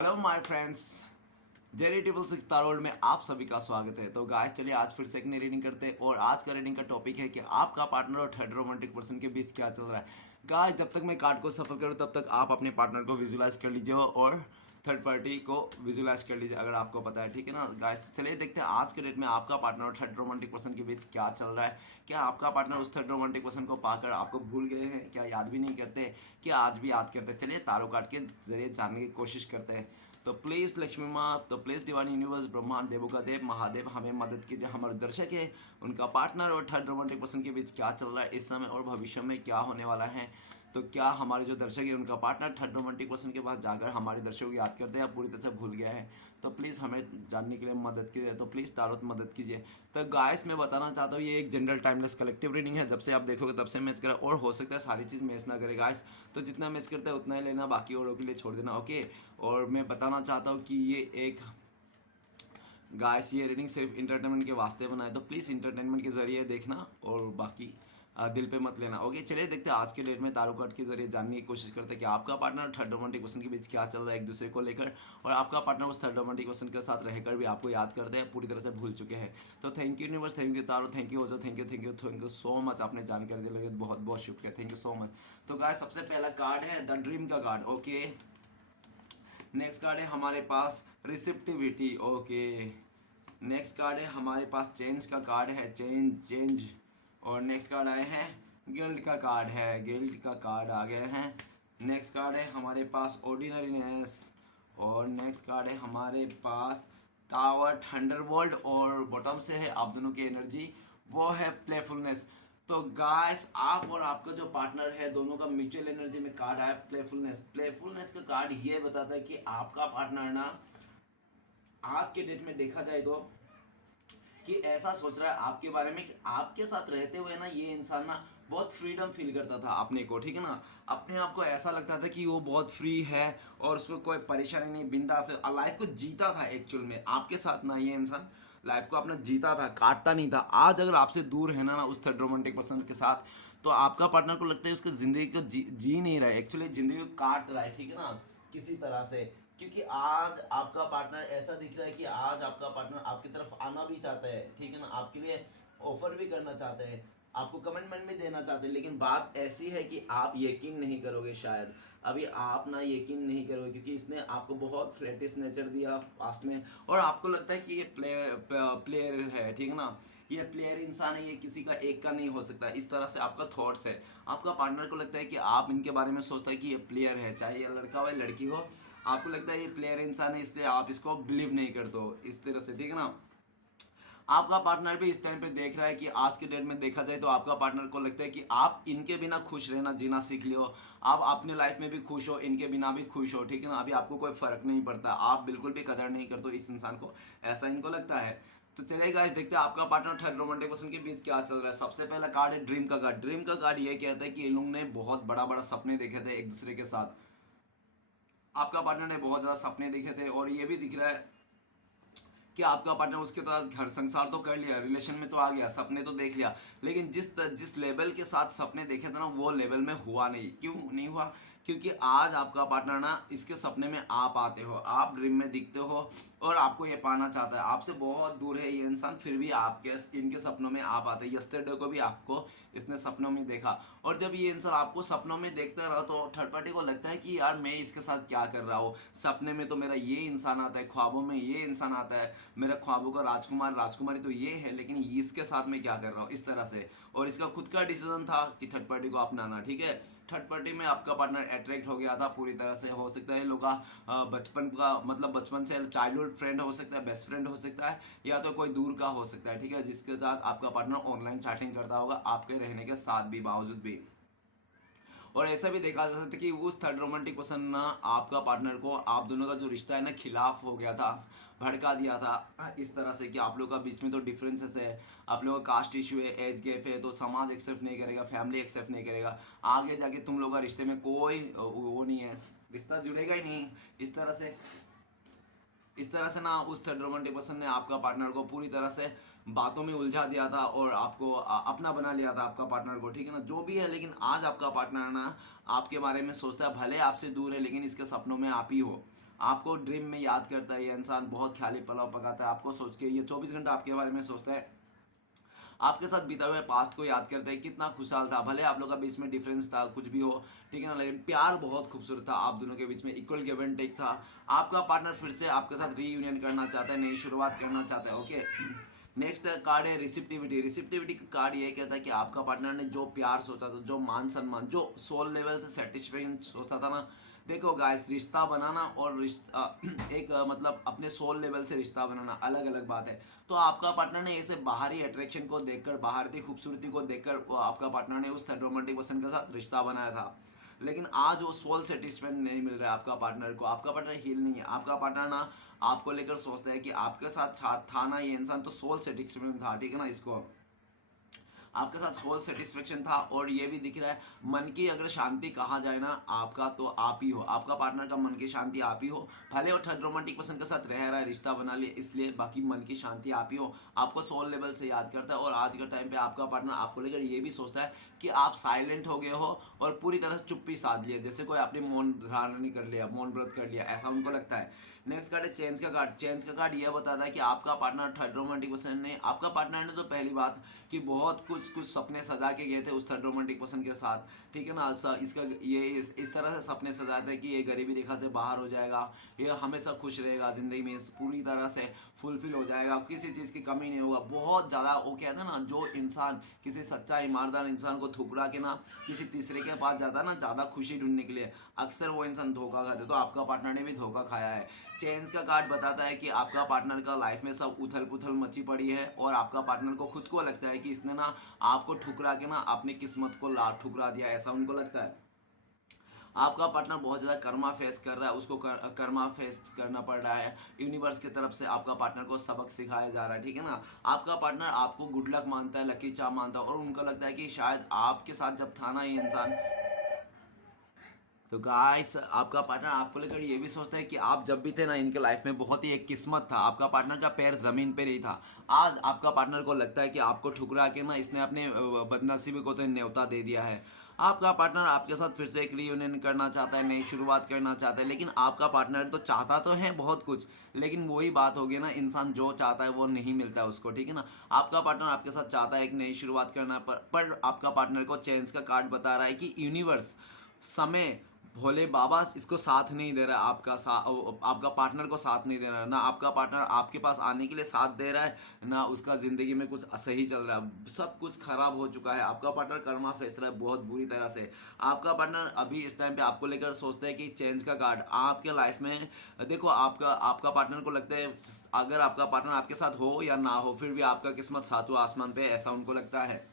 Hello my friends, Jerry triple six तारोल में आप सभी का स्वागत है। तो गाइस चलिए आज फिर से एक नई रीडिंग करते हैं और आज का रीडिंग का टॉपिक है कि आपका पार्टनर और थर्ड रोमांटिक पर्सन के बीच क्या चल रहा है। गाइस जब तक मैं कार्ड को सफल करूँ तब तक आप अपने पार्टनर को विजुलाइज कर लीजिए और थर्ड पार्टी को विजुलाइज कर लीजिए अगर आपको पता है, ठीक है ना गाइस। चलिए देखते हैं आज के डेट में आपका पार्टनर और थर्ड रोमांटिक पर्सन के बीच क्या चल रहा है। क्या आपका पार्टनर उस थर्ड रोमांटिक पर्सन को पाकर आपको भूल गए हैं, क्या याद भी नहीं करते, क्या आज भी याद करते हैं? चलिए तारों कार्ड के जरिए जानने की कोशिश करते हैं। तो प्लीज़ लक्ष्मी माँ, तो प्लीज़ डिवाइन यूनिवर्स, ब्रह्मांड, देवों का देव महादेव हमें मदद कीजिए। हमारे दर्शक है उनका पार्टनर और थर्ड रोमांटिक पर्सन के बीच क्या चल रहा है इस समय और भविष्य में क्या होने वाला है। तो क्या हमारे जो दर्शक है उनका पार्टनर थर्ड रोमांटिक पर्सन के पास जाकर हमारे दर्शकों को याद करते हैं या पूरी तरह से भूल गया है? तो प्लीज़ हमें जानने के लिए मदद कीजिए। तो प्लीज़ तारोत मदद कीजिए। तो गाइस मैं बताना चाहता हूँ ये एक जनरल टाइमलेस कलेक्टिव रीडिंग है। जब से आप देखोगे तब से मैच करा और हो सकता है सारी चीज़ मैच ना करे गाइस। तो जितना मैच करता है उतना ही लेना, बाकी औरों के लिए छोड़ देना, ओके। और मैं बताना चाहता हूँ कि ये एक गाइस ये रीडिंग सिर्फ इंटरटेनमेंट के वास्ते बना है। तो प्लीज़ इंटरटेनमेंट के जरिए देखना और बाकी दिल पे मत लेना, ओके। चलिए देखते हैं आज के डेट में तारों कार्ड के जरिए जानने की कोशिश करते हैं कि आपका पार्टनर थर्ड रोमांटिक पर्सन के बीच क्या चल रहा है एक दूसरे को लेकर, और आपका पार्टनर उस थर्ड रोमांटिक पर्सन के साथ रहकर भी आपको याद करते हैं, पूरी तरह से भूल चुके हैं। तो thank you universe, thank you tarot, thank you ओजो, थैंक यू सो मच। आपने जानकारी दिए लगे बहुत बहुत शुक्रिया, थैंक यू सो मच। तो गाइस सबसे पहला कार्ड है द ड्रीम का कार्ड, ओके। नेक्स्ट कार्ड है हमारे पास रिसिप्टिविटी, ओके। नेक्स्ट कार्ड है हमारे पास चेंज का कार्ड है, चेंज। और नेक्स्ट कार्ड आए हैं गिल्ड का कार्ड है, गिल्ड का कार्ड आ गए हैं। नेक्स्ट कार्ड है हमारे पास ऑर्डिनरीनेस। और नेक्स्ट कार्ड है हमारे पास टावर थंडरबोल्ट। और बॉटम से है आप दोनों की एनर्जी, वो है प्लेफुलनेस। तो गाइस आप और आपका जो पार्टनर है दोनों का म्यूचुअल एनर्जी में कार्ड आया प्लेफुलनेस। प्लेफुलनेस का कार्ड ये बताता है कि आपका पार्टनर ना आज के डेट में देखा जाए तो कि ऐसा सोच रहा है आपके बारे में कि आपके साथ रहते हुए ना ये इंसान ना बहुत फ्रीडम फील करता था अपने को, ठीक है ना। अपने आप को ऐसा लगता था कि वो बहुत फ्री है और उसको कोई परेशानी नहीं, बिंदास है, लाइफ को जीता था। एक्चुअल में आपके साथ ना ये इंसान लाइफ को अपना जीता था, काटता नहीं था। आज अगर आपसे दूर है ना उस थर्ड रोमांटिक पर्सन के साथ, तो आपका पार्टनर को लगता है उसकी जिंदगी को जी नहीं रहा है, एक्चुअली जिंदगी को काट रहा है, ठीक है ना, किसी तरह से। क्योंकि आज आपका पार्टनर ऐसा दिख रहा है कि आज आपका पार्टनर आपकी तरफ आना भी चाहता है, ठीक है ना, आपके लिए ऑफर भी करना चाहते हैं, आपको कमिटमेंट भी देना चाहते हैं। लेकिन बात ऐसी है कि आप यकीन नहीं करोगे, शायद अभी आप ना यकीन नहीं करोगे, क्योंकि इसने आपको बहुत फ्लैटिश नेचर दिया पास्ट में, और आपको लगता है कि ये प्लेयर है, ठीक है ना, ये प्लेयर इंसान है, ये किसी का एक का नहीं हो सकता। इस तरह से आपका थॉट्स है। आपका पार्टनर को लगता है कि आप इनके बारे में सोचता है कि ये प्लेयर है, चाहे ये लड़का हो या लड़की हो, आपको लगता है ये प्लेयर इंसान है, इसलिए आप इसको बिलीव नहीं करते हो इस तरह से, ठीक है ना। आपका पार्टनर भी इस टाइम पे देख रहा है कि आज के डेट में देखा जाए तो आपका पार्टनर को लगता है कि आप इनके बिना खुश रहना जीना सीख लियो, आप अपने लाइफ में भी खुश हो, इनके बिना भी खुश हो, ठीक है ना। अभी आपको कोई फर्क नहीं पड़ता, आप बिल्कुल भी कदर नहीं करते हो इस इंसान को, ऐसा इनको लगता है। तो चलिए गाइस देखते हैं आपका पार्टनर थर्ड रोमांटिक पर्सन के बीच क्या चल रहा है। सबसे पहला कार्ड है ड्रीम का कार्ड। ड्रीम का कार्ड ये कहता है कि इन लोगों ने बहुत बड़ा बड़ा सपने देखे थे एक दूसरे के साथ। आपका पार्टनर ने बहुत ज़्यादा सपने देखे थे और ये भी दिख रहा है कि आपका पार्टनर उसके साथ घर संसार तो कर लिया, रिलेशन में तो आ गया, सपने तो देख लिया, लेकिन जिस लेवल के साथ सपने देखे थे ना वो लेवल में हुआ नहीं। क्यों नहीं हुआ? क्योंकि आज आपका पार्टनर ना इसके सपने में आप आते हो, आप ड्रीम में दिखते हो और आपको ये पाना चाहता है। आपसे बहुत दूर है ये इंसान, फिर भी आपके इनके सपनों में आप आते हैं। यस्टरडे को भी आपको इसने सपनों में देखा, और जब ये इंसान आपको सपनों में देखता रहा तो थर्ड पार्टी को लगता है कि यार मैं इसके साथ क्या कर रहा हूँ, सपने में तो मेरा ये इंसान आता है, ख्वाबों में ये इंसान आता है, मेरा ख्वाबों का राजकुमार राजकुमारी तो ये है, लेकिन इसके साथ मैं क्या कर रहा हूँ, इस तरह से। और इसका खुद का डिसीजन था कि थर्ड पार्टी को अपनाना, ठीक है। थर्ड पार्टी में आपका पार्टनर अट्रैक्ट हो गया था पूरी तरह से। हो सकता है लोग का बचपन का मतलब बचपन से चाइल्डहुड फ्रेंड हो सकता है, बेस्ट फ्रेंड हो सकता है, या तो कोई दूर का हो सकता है, ठीक है, जिसके साथ आपका पार्टनर ऑनलाइन चैटिंग करता होगा आपके रहने के साथ भी, बावजूद भी। और ऐसा भी देखा जा सकता है कि उस थर्ड रोमांटिक पर्सन ना आपका पार्टनर को, आप दोनों का जो रिश्ता है ना खिलाफ हो गया था, भड़का दिया था इस तरह से कि आप लोगों का बीच में तो डिफरेंसेस है, आप लोगों का कास्ट इशू है, एज गैप है, तो समाज एक्सेप्ट नहीं करेगा, फैमिली एक्सेप्ट नहीं करेगा, आगे जाके तुम लोगों का रिश्ते में कोई वो नहीं है, रिश्ता जुड़ेगा ही नहीं। इस तरह से ना उस थर्ड रोमांटिक पर्सन ने आपका पार्टनर को पूरी तरह से बातों में उलझा दिया था और आपको अपना बना लिया था आपका पार्टनर को, ठीक है ना, जो भी है। लेकिन आज आपका पार्टनर ना आपके बारे में सोचता है, भले आपसे दूर है लेकिन इसके सपनों में आप ही हो। आपको ड्रीम में याद करता है, ये इंसान बहुत ख्याली पलाव पकाता है, आपको सोच के ये 24 घंटा आपके बारे में सोचता है, आपके साथ बीता हुए पास्ट को याद करते हैं कितना खुशहाल था, भले आप लोग का बीच में डिफरेंस था कुछ भी हो, ठीक है ना, लेकिन प्यार बहुत खूबसूरत था, आप दोनों के बीच में इक्वल गिव एंड टेक था। आपका पार्टनर फिर से आपके साथ रीयूनियन करना चाहता है, नई शुरुआत करना चाहता है। ओके, नेक्स्ट कार्ड है रिसिप्टिविटी। रिसिप्टिविटी का कार्ड ये कहता है कि आपका पार्टनर ने जो प्यार सोचा था, जो मान सम्मान, जो सोल लेवल से सेटिस्फेक्शन सोचता था ना, देखो गाइस, रिश्ता बनाना और रिश्ता एक मतलब अपने सोल लेवल से रिश्ता बनाना अलग अलग बात है। तो आपका पार्टनर ने ऐसे बाहरी अट्रैक्शन को देखकर, बाहर की खूबसूरती को देखकर आपका पार्टनर ने उस थर्ड रोमांटिक पर्सन के साथ रिश्ता बनाया था, लेकिन आज वो सोल सेटिस्फैक्शन नहीं मिल रहा है आपका पार्टनर को, आपका पार्टनर हील नहीं है, आपका पार्टनर ना आपको लेकर सोचता है कि आपके साथ था ना ये इंसान तो सोल सेटिस्फैक्शन था, ठीक है ना, इसको आपके साथ सोल सेटिस्फेक्शन था। और ये भी दिख रहा है मन की अगर शांति कहा जाए ना आपका, तो आप ही हो, आपका पार्टनर का मन की शांति आप ही हो। भले वो थर्ड रोमांटिक पर्सन के साथ रह रहा है, रिश्ता बना लिया इसलिए, बाकी मन की शांति आप ही हो, आपको सोल लेवल से याद करता है। और आज के टाइम पे आपका पार्टनर आपको लेकर ये भी सोचता है कि आप साइलेंट हो गए हो और पूरी तरह से चुप्पी साध लिया, जैसे कोई आपने मौन धारण नहीं कर लिया, मौन व्रत कर लिया, ऐसा उनको लगता है। नेक्स्ट कार्ड है चेंज का कार्ड। चेंज का कार्ड यह बताता है कि आपका पार्टनर थर्ड रोमांटिक पर्सन ने, आपका पार्टनर ने तो पहली बात कि बहुत कुछ कुछ सपने सजा के गए थे उस थर्ड रोमांटिक पर्सन के साथ, ठीक है ना, इसका ये इस तरह से सपने सजाए थे कि ये गरीबी रेखा से बाहर हो जाएगा, ये हमेशा खुश रहेगा जिंदगी में, पूरी तरह से फुलफिल हो जाएगा, किसी चीज़ की कमी नहीं होगा, बहुत ज़्यादा। वो कहते हैं ना, जो इंसान किसी सच्चा ईमानदार इंसान को ठुकरा के ना किसी तीसरे के पास जाता है ना ज़्यादा खुशी ढूंढने के लिए, अक्सर वो इंसान धोखा खाता है, तो आपका पार्टनर ने भी धोखा खाया है। चेंज का कार्ड बताता है कि आपका पार्टनर का लाइफ में सब उथल पुथल मची पड़ी है और आपका पार्टनर को खुद को लगता है कि इसने ना आपको ठुकरा के ना अपनी किस्मत को ला ठुकरा दिया, ऐसा उनको लगता है। आपका पार्टनर बहुत ज़्यादा कर्मा फेस कर रहा है, उसको कर्मा फेस करना पड़ रहा है, यूनिवर्स की तरफ से आपका पार्टनर को सबक सिखाया जा रहा है, ठीक है ना। आपका पार्टनर आपको गुड लक मानता है, लकी चार्म मानता है, और उनको लगता है कि शायद आपके साथ जब था ना ये इंसान, तो गाइस आपका पार्टनर आपको लेकर ये भी सोचता है कि आप जब भी थे ना इनके लाइफ में बहुत ही एक किस्मत था, आपका पार्टनर का पैर जमीन पे नहीं था। आज आपका पार्टनर को लगता है कि आपको ठुकरा के ना इसने अपने बदनसीबी को तो न्योता दे दिया है। आपका पार्टनर आपके साथ फिर से एक रीयूनियन करना चाहता है, नई शुरुआत करना चाहता है, लेकिन आपका पार्टनर तो चाहता तो है बहुत कुछ, लेकिन वही बात होगी ना, इंसान जो चाहता है वो नहीं मिलता है उसको, ठीक है ना। आपका पार्टनर आपके साथ चाहता है एक नई शुरुआत करना, पर आपका पार्टनर को चेंज का कार्ड बता रहा है कि यूनिवर्स, समय, भोले बाबा इसको साथ नहीं दे रहा है, आपका पार्टनर को साथ नहीं दे रहा है, ना आपका पार्टनर आपके पास आने के लिए साथ दे रहा है, ना उसका ज़िंदगी में कुछ सही चल रहा है, सब कुछ खराब हो चुका है। आपका पार्टनर कर्मा फेस रहा है बहुत बुरी तरह से। आपका पार्टनर अभी इस टाइम पे आपको लेकर सोचता है कि चेंज का कार्ड आपके लाइफ में, देखो आपका आपका पार्टनर को लगता है अगर आपका पार्टनर आपके साथ हो या ना हो फिर भी आपका किस्मत सातवें आसमान पे, ऐसा उनको लगता है।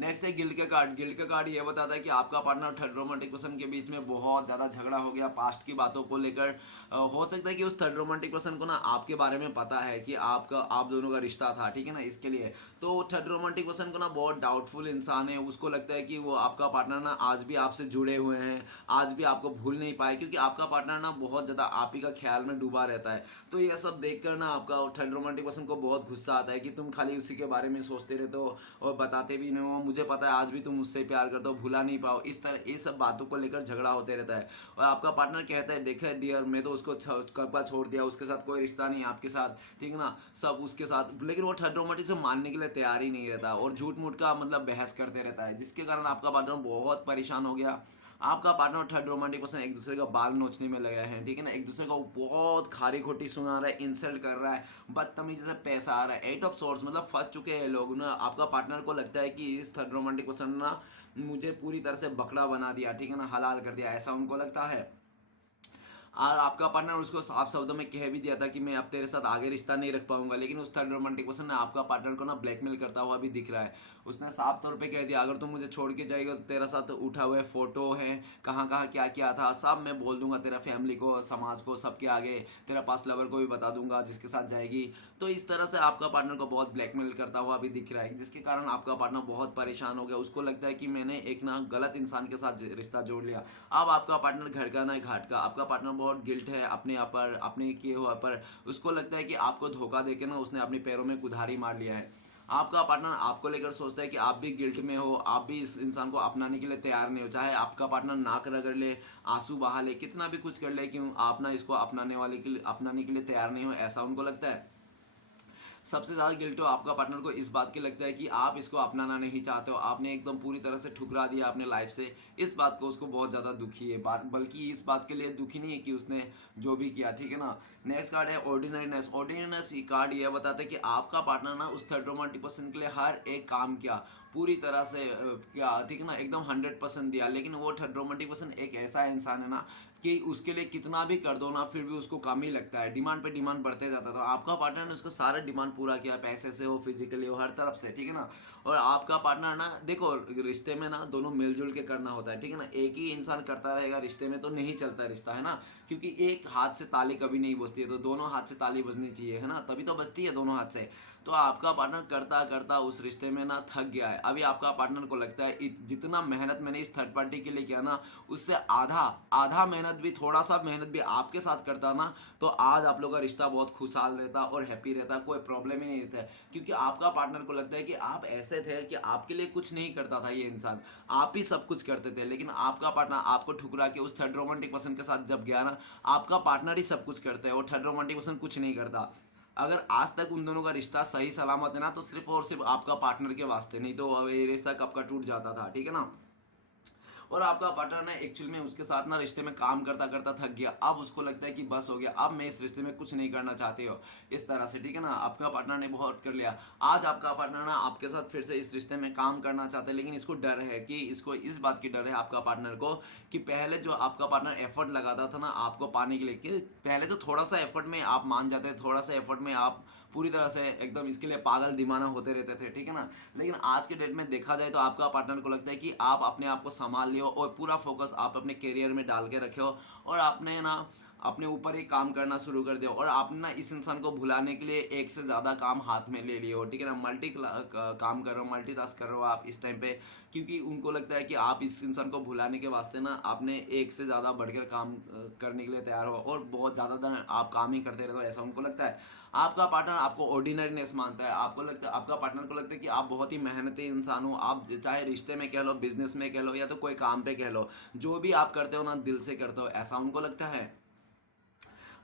नेक्स्ट है गिल्ड का कार्ड। गिल्ड का कार्ड ये बताता है कि आपका पार्टनर और थर्ड रोमांटिक पर्सन के बीच में बहुत ज़्यादा झगड़ा हो गया पास्ट की बातों को लेकर। हो सकता है कि उस थर्ड रोमांटिक पर्सन को ना आपके बारे में पता है कि आप दोनों का रिश्ता था, ठीक है ना, इसके लिए तो थर्ड रोमांटिक पर्सन को ना बहुत डाउटफुल इंसान है, उसको लगता है कि वो आपका पार्टनर ना आज भी आपसे जुड़े हुए हैं, आज भी आपको भूल नहीं पाए, क्योंकि आपका पार्टनर ना बहुत ज़्यादा आप ही का ख्याल में डूबा रहता है। तो ये सब देखकर ना आपका थर्ड रोमांटिक पर्सन को बहुत गुस्सा आता है कि तुम खाली उसी के बारे में सोचते रहते हो और बताते भी नहीं हो, मुझे पता है आज भी तुम मुझसे प्यार करते हो, भुला नहीं पाओ, इस तरह ये सब बातों को लेकर झगड़ा होते रहता है। और आपका पार्टनर कहता है देखे डियर, मैं तो उसको कब छोड़ दिया, उसके साथ कोई रिश्ता नहीं है आपके साथ, ठीक है ना, सब उसके साथ, लेकिन वो थर्ड रोमांटिक से मानने के लिए तैयार ही नहीं रहता और झूठ मूठ का मतलब बहस करते रहता है, जिसके कारण आपका पार्टनर बहुत परेशान हो गया। आपका पार्टनर और थर्ड रोमांटिक पर्सन एक दूसरे का बाल नोचने में लगे हैं, ठीक है ना, एक दूसरे को बहुत खारी खोटी सुना रहा है, इंसल्ट कर रहा है, बदतमीजी से पैसा आ रहा है, एट ऑफ सोर्स मतलब फंस चुके हैं लोग ना। आपका पार्टनर को लगता है कि इस थर्ड रोमांटिक पर्सन ना मुझे पूरी तरह से बकरा बना दिया, ठीक है ना, हलाल कर दिया, ऐसा उनको लगता है। और आपका पार्टनर उसको साफ शब्दों में कह भी दिया था कि मैं अब तेरे साथ आगे रिश्ता नहीं रख पाऊंगा, लेकिन उस थर्ड रोमांटिक पर्सन ने आपका पार्टनर को ना ब्लैकमेल करता हुआ भी दिख रहा है। उसने साफ तौर पे कह दिया अगर तुम मुझे छोड़ के जाएगा तो तेरा साथ उठा हुए फोटो है, कहाँ कहाँ क्या किया था सब मैं बोल दूंगा, तेरा फैमिली को, समाज को, सबके आगे, तेरा पास लवर को भी बता दूंगा जिसके साथ जाएगी। तो इस तरह से आपका पार्टनर को बहुत ब्लैकमेल करता हुआ भी दिख रहा है, जिसके कारण आपका पार्टनर बहुत परेशान हो गया, उसको लगता है कि मैंने एक ना गलत इंसान के साथ रिश्ता जोड़ लिया। अब आपका पार्टनर घर का ना घाट का, आपका पार्टनर बहुत गिल्ट है अपने आप पर, अपने किए हुए पर, उसको लगता है कि आपको धोखा देके ना उसने अपने पैरों में कुल्हाड़ी मार लिया है। आपका पार्टनर आपको लेकर सोचता है कि आप भी गिल्ट में हो, आप भी इस इंसान को अपनाने के लिए तैयार नहीं हो, चाहे आपका पार्टनर नाक रगड़ ले, आंसू बहा ले, कितना भी कुछ कर ले, क्यों आप ना इसको अपनाने के लिए तैयार नहीं हो, ऐसा उनको लगता है। सबसे ज़्यादा गिल्ट तो आपका पार्टनर को इस बात की लगता है कि आप इसको अपनाना नहीं चाहते हो, आपने एकदम पूरी तरह से ठुकरा दिया अपने लाइफ से। इस बात को उसको बहुत ज़्यादा दुखी है, बल्कि इस बात के लिए दुखी नहीं है कि उसने जो भी किया, ठीक है ना। नेक्स्ट कार्ड है ऑर्डिनरीनेस। ऑर्डिनरीनेस ये कार्ड यह बताता है कि आपका पार्टनर ना उस थर्ड रोमांटिक पर्सन के लिए हर एक काम किया, पूरी तरह से क्या, ठीक है ना, एकदम 100% दिया, लेकिन वो थर्ड रोमांटिक पर्सन एक ऐसा इंसान है ना कि उसके लिए कितना भी कर दो ना फिर भी उसको कम ही लगता है, डिमांड पे डिमांड बढ़ते जाता था। आपका पार्टनर ने उसका सारा डिमांड पूरा किया, पैसे से हो, फिजिकली हो, हर तरफ से, ठीक है ना। और आपका पार्टनर ना, देखो रिश्ते में ना दोनों मिलजुल के करना होता है, ठीक है ना। एक ही इंसान करता रहेगा रिश्ते में तो नहीं चलता रिश्ता, है ना, क्योंकि एक हाथ से ताली कभी नहीं बजती है, तो दोनों हाथ से ताली बजनी चाहिए, है ना, तभी तो बजती है दोनों हाथ से। तो आपका पार्टनर करता करता उस रिश्ते में ना थक गया है। अभी आपका पार्टनर को लगता है जितना मेहनत मैंने इस थर्ड पार्टी के लिए किया ना, उससे आधा आधा मेहनत भी, थोड़ा सा मेहनत भी आपके साथ करता ना, तो आज आप लोग का रिश्ता बहुत खुशहाल रहता और हैप्पी रहता, कोई प्रॉब्लम ही नहीं रहता है। क्योंकि आपका पार्टनर को लगता है कि आप ऐसे थे कि आपके लिए कुछ नहीं करता था ये इंसान, आप ही सब कुछ करते थे, लेकिन आपका पार्टनर आपको ठुकरा के उस थर्ड रोमांटिक पर्सन के साथ जब गया ना, आपका पार्टनर ही सब कुछ करता है, वो थर्ड रोमांटिक पर्सन कुछ नहीं करता। अगर आज तक उन दोनों का रिश्ता सही सलामत है ना, तो सिर्फ और सिर्फ आपका पार्टनर के वास्ते, नहीं तो ये रिश्ता कब का टूट जाता था, ठीक है ना। और आपका पार्टनर ना एक्चुअल में उसके साथ ना रिश्ते में काम करता करता थक गया, अब उसको लगता है कि बस हो गया, अब मैं इस रिश्ते में कुछ नहीं करना चाहती हो, इस तरह से, ठीक है ना। आपका पार्टनर ने बहुत कर लिया, आज आपका पार्टनर ना आपके साथ फिर से इस रिश्ते में काम करना चाहता है, लेकिन इसको डर है कि इसको इस बात की डर है आपका पार्टनर को कि पहले जो आपका पार्टनर एफर्ट लगाता था ना आपको पाने के लिए, कि पहले तो थोड़ा सा एफर्ट में आप मान जाते थे, थोड़ा सा एफर्ट में आप पूरी तरह से एकदम इसके लिए पागल दीवाना होते रहते थे, ठीक है ना। लेकिन आज के डेट में देखा जाए तो आपका पार्टनर को लगता है कि आप अपने आप को संभाल लियो और पूरा फोकस आप अपने करियर में डाल के रखो, और आपने ना अपने ऊपर ही काम करना शुरू कर दिया, और आपने ना इस इंसान को भुलाने के लिए एक से ज़्यादा काम हाथ में ले लिए हो, ठीक है ना। काम कर रहे हो, मल्टीटास्क कर रहे हो आप इस टाइम पे, क्योंकि उनको लगता है कि आप इस इंसान को भुलाने के वास्ते ना आपने एक से ज़्यादा बढ़कर काम करने के लिए तैयार हो, और बहुत ज़्यादा आप काम ही करते रहते हो, ऐसा उनको लगता है। आपका पार्टनर आपको ऑर्डिनरीनेस मानता है, आपको लगता है, आपका पार्टनर को लगता है कि आप बहुत ही मेहनती इंसान हो, आप चाहे रिश्ते में कह लो, बिजनेस में कह लो, या तो कोई काम पे कह लो, जो भी आप करते हो ना दिल से करते हो, ऐसा उनको लगता है।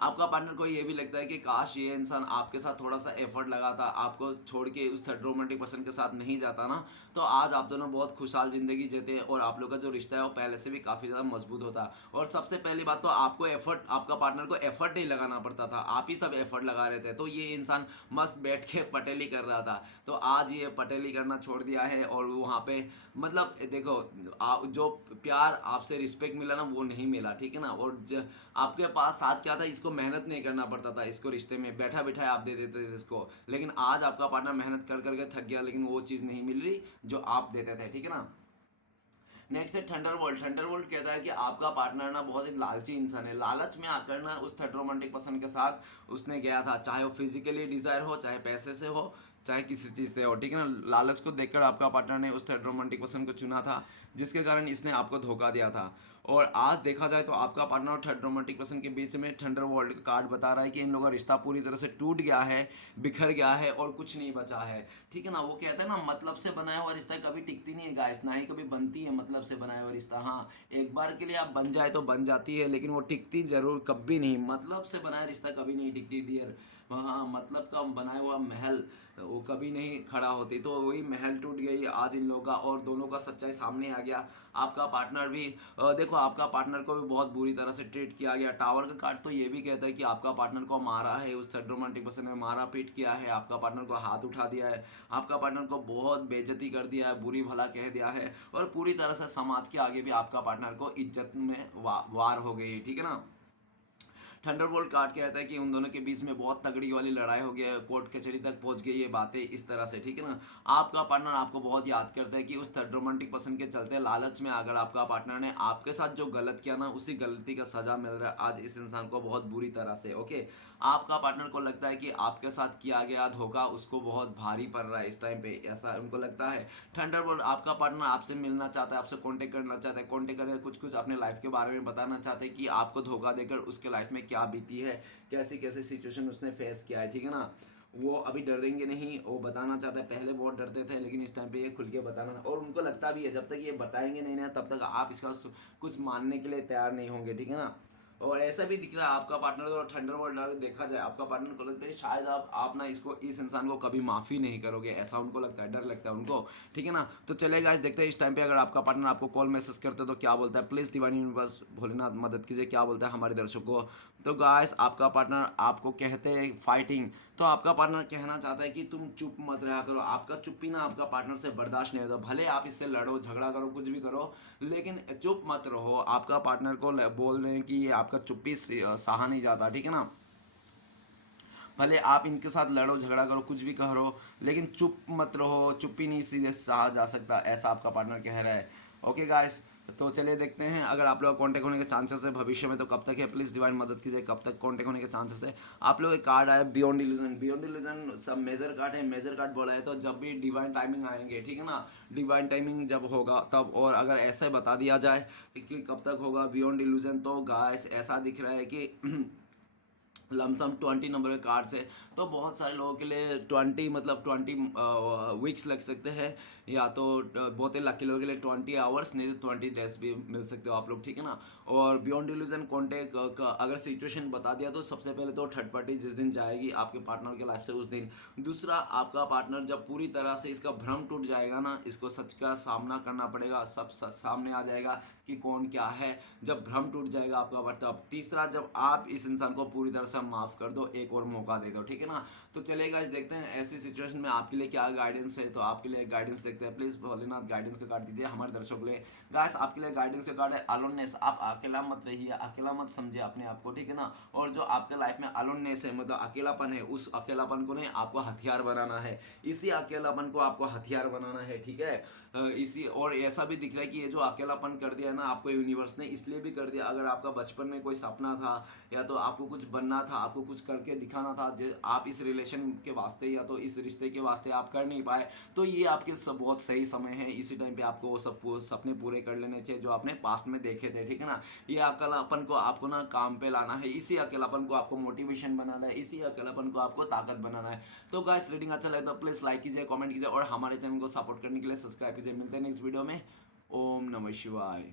आपका पार्टनर को ये भी लगता है कि काश ये इंसान आपके साथ थोड़ा सा एफर्ट लगाता, आपको छोड़ के उस थर्ड रोमांटिक पर्सन के साथ नहीं जाता ना, तो आज आप दोनों बहुत खुशहाल जिंदगी जीते, और आप लोग का जो रिश्ता है वो पहले से भी काफ़ी ज़्यादा मजबूत होता। और सबसे पहली बात तो आपको एफर्ट, आपका पार्टनर को एफर्ट नहीं लगाना पड़ता था, आप ही सब एफर्ट लगा रहे थे, तो ये इंसान मस्त बैठ के पटेली कर रहा था, तो आज ये पटेली करना छोड़ दिया है, और वहाँ पे मतलब देखो, जो प्यार आपसे रिस्पेक्ट मिला ना वो नहीं मिला, ठीक है ना। और आपके पास साथ क्या था, इसको मेहनत नहीं करना पड़ता था, इसको रिश्ते में बैठा बैठा आप दे देते थे इसको, लेकिन आज आपका पार्टनर मेहनत कर करके थक गया, लेकिन वो चीज़ नहीं मिल रही जो आप देते थे, ठीक है ना। नेक्स्ट है थंडरबोल्ट। थंडरबोल्ट कहता है कि आपका पार्टनर ना बहुत ही लालची इंसान है, लालच में आकर ना उस थर्ड रोमांटिक पर्सन के साथ उसने गया था, चाहे वो फिजिकली डिजायर हो, चाहे पैसे से हो, चाहे किसी चीज़ से हो, ठीक है ना। लालच को देखकर आपका पार्टनर ने उस थर्ड रोमांटिक पर्सन को चुना था, जिसके कारण इसने आपको धोखा दिया था। और आज देखा जाए तो आपका पार्टनर और थर्ड रोमांटिक पर्सन के बीच में थंडर वर्ल्ड का कार्ड बता रहा है कि इन लोगों का रिश्ता पूरी तरह से टूट गया है, बिखर गया है, और कुछ नहीं बचा है, ठीक है ना। वो कहता है ना, मतलब से बनाया हुआ रिश्ता कभी टिकती नहीं है गाइस, ना ही कभी बनती है मतलब से बनाया हुआ रिश्ता। हाँ, एक बार के लिए आप बन जाए तो बन जाती है, लेकिन वो टिकती जरूर कभी नहीं, मतलब से बनाया रिश्ता कभी नहीं टिकती डियर। हाँ, मतलब का बनाया हुआ महल वो कभी नहीं खड़ा होती, तो वही महल टूट गई आज इन लोगों का, और दोनों का सच्चाई सामने आ गया। आपका पार्टनर भी देखो, आपका पार्टनर को भी बहुत बुरी तरह से ट्रीट किया गया। टावर का कार्ड तो ये भी कहता है कि आपका पार्टनर को मारा है, उस थर्ड रोमांटिक पर्सन ने मारा पीट किया है, आपका पार्टनर को हाथ उठा दिया है, आपका पार्टनर को बहुत बेइज्जती कर दिया है, बुरी भला कह दिया है, और पूरी तरह से समाज के आगे भी आपका पार्टनर को इज्जत में वार हो गई, ठीक है ना। थंडरबोल्ट कार्ड कहता है कि उन दोनों के बीच में बहुत तगड़ी वाली लड़ाई हो गई है, कोर्ट कचहरी तक पहुंच गई ये बातें इस तरह से, ठीक है ना। आपका पार्टनर आपको बहुत याद करता है कि उस थर्ड रोमांटिक पर्सन के चलते लालच में आकर आपका पार्टनर ने आपके साथ जो गलत किया ना, उसी गलती का सजा मिल रहा है आज इस इंसान को बहुत बुरी तरह से, ओके। आपका पार्टनर को लगता है कि आपके साथ किया गया धोखा उसको बहुत भारी पड़ रहा है इस टाइम पे, ऐसा उनको लगता है। थंडरबोल्ट, आपका पार्टनर आपसे मिलना चाहता है, आपसे कांटेक्ट करना चाहता है, कांटेक्ट करके कुछ कुछ अपने लाइफ के बारे में बताना चाहते हैं कि आपको धोखा देकर उसके लाइफ में क्या बीती है, कैसी कैसी सिचुएशन उसने फेस किया है, ठीक है ना। वो अभी डरेंगे नहीं, वो बताना चाहता है। पहले बहुत डरते थे लेकिन इस टाइम पे ये खुल के बताना था, और उनको लगता भी है जब तक ये बताएंगे नहीं ना तब तक आप इसका कुछ मानने के लिए तैयार नहीं होंगे, ठीक है ना। और ऐसा भी दिख रहा है आपका पार्टनर तो थंडरबोल्ट देखा जाए, आपका पार्टनर को लगता है शायद आप ना इसको, इस इंसान को कभी माफ़ी नहीं करोगे, ऐसा उनको लगता है, डर लगता है उनको, ठीक है ना। तो चलिए गाइस देखते हैं इस टाइम पे अगर आपका पार्टनर आपको कॉल मैसेज करते तो क्या बोलता है। प्लीज़ डिवाइन यूनिवर्स भोलेनाथ मदद कीजिए, क्या बोलता है हमारे दर्शकों को। तो गाइस आपका पार्टनर आपको कहते हैं फाइटिंग, तो आपका पार्टनर कहना चाहता है कि तुम चुप मत रहा करो। आपका चुप्पी ना आपका पार्टनर से बर्दाश्त नहीं होता, भले आप इससे लड़ो झगड़ा करो कुछ भी करो लेकिन चुप मत रहो। आपका पार्टनर को बोल रहे हैं कि ये आपका चुप्पी सहा नहीं जाता, ठीक है ना। भले आप इनके साथ लड़ो झगड़ा करो कुछ भी करो लेकिन चुप मत रहो, चुप्पी नहीं सीधे सहा जा सकता, ऐसा आपका पार्टनर कह रहा है। ओके गाइस, तो चलिए देखते हैं अगर आप लोग कांटेक्ट होने के चांसेस है भविष्य में तो कब तक है। प्लीज़ डिवाइन मदद कीजिए, कब तक कांटेक्ट होने के चांसेस है। आप लोग एक कार्ड आया बियॉन्ड इल्यूजन, बियॉन्ड इल्यूजन सब मेजर कार्ड है, मेजर कार्ड बोला है तो जब भी डिवाइन टाइमिंग आएंगे, ठीक है ना, डिवाइन टाइमिंग जब होगा तब, और अगर ऐसे बता दिया जाए कि कब तक होगा बियॉन्ड इल्यूजन, तो गाइस ऐसा दिख रहा है कि लमसम 20 नंबर के कार्ड्स है, तो बहुत सारे लोगों के लिए 20 मतलब 20 वीक्स लग सकते हैं, या तो बहुत ही लकी लोगों के लिए 20 आवर्स, नहीं तो 20 डेज भी मिल सकते हो आप लोग, ठीक है ना। और बियॉन्ड इल्यूजन कॉन्टेक्ट का अगर सिचुएशन बता दिया तो सबसे पहले तो थर्ड पार्टी जिस दिन जाएगी आपके पार्टनर के लाइफ से उस दिन। दूसरा, आपका पार्टनर जब पूरी तरह से इसका भ्रम टूट जाएगा ना, इसको सच का सामना करना पड़ेगा, सब सच सामने आ जाएगा कि कौन क्या है, जब भ्रम टूट जाएगा आपका तब। तीसरा, जब आप इस इंसान को पूरी तरह से माफ कर दो, एक और मौका दे दो, ठीक है ना। तो चलेगा, देखते हैं ऐसी सिचुएशन में आपके लिए क्या गाइडेंस है, तो आपके लिए गाइडेंस देखते हैं। प्लीज भोलेनाथ गाइडेंस का कार्ड दीजिए हमारे दर्शकों के लिए। गाइस आपके लिए गाइडेंस का कार्ड है अलोननेस, आप अकेला मत रहिए, अकेला मत समझिए अपने आप को, ठीक है ना। और जो आपके लाइफ में अलोननेस है मतलब अकेलापन है, उस अकेलापन को नहीं आपको हथियार बनाना है, इसी अकेलापन को आपको हथियार बनाना है, ठीक है। इसी और ऐसा भी दिख रहा है कि ये जो अकेलापन कर दिया ना आपको यूनिवर्स ने, इसलिए भी कर दिया, अगर आपका बचपन में कोई सपना था या तो आपको कुछ बनना था, आपको कुछ करके दिखाना था, आप इस रिलेशन के वास्ते या तो इस रिश्ते के वास्ते आप कर नहीं पाए, तो ये आपके सब बहुत सही समय है, इसी टाइम पे आपको वो सब सपने पूरे कर लेने चाहिए जो आपने पास्ट में देखे थे, ठीक है ना। ये अकेलापन को आपको ना काम पे लाना है, इसी अकेलापन को आपको मोटिवेशन बनाना है, इसी अकेलापन को आपको ताकत बनाना है। तो गाइस रीडिंग अच्छा लगे तो प्लीज लाइक कीजिए, कमेंट कीजिए और हमारे चैनल को सपोर्ट करने के लिए सब्सक्राइब कीजिए। मिलते हैं नेक्स्ट वीडियो में। ओम नमः शिवाय।